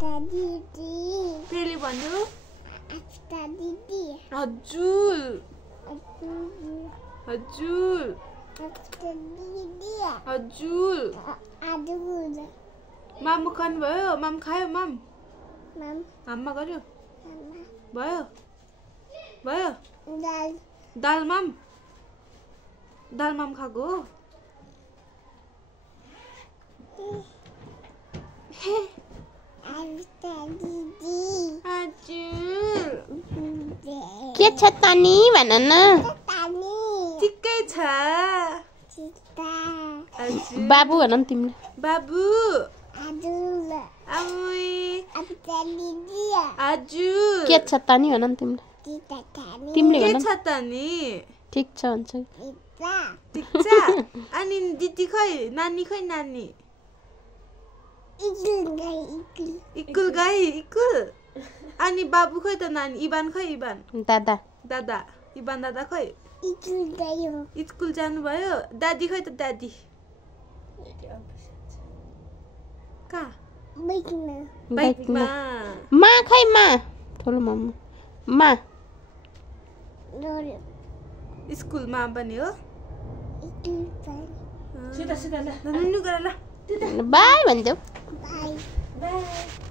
फेरि भन्नु हजुर हजुर हजुर मामु खानुभयो माम खायो माम हाम्मा गर्यो भयो भयो दाल माम खाएको हो के छ तानी भन न ठिकै छ बाबु भन न तिमीले बाबु हजुर के छ तानी भन न तिमीले तिमीले के भन छ त नि ठिक छ हुन्छ ठिक छ अनि दिदी खै नानी खै नानी इकुल गई इकुल अनि बाबु खै त नानी इबान खै इबान दादा दादा इबान दादा खै स्कुल जानुभयो दादी खै त दादी कहाँ बाइकमा मा खै मा ठुलो मम्मा मा स्कुलमा पनि हो सीधा सीधा ल बाई भनिदेऊ बाई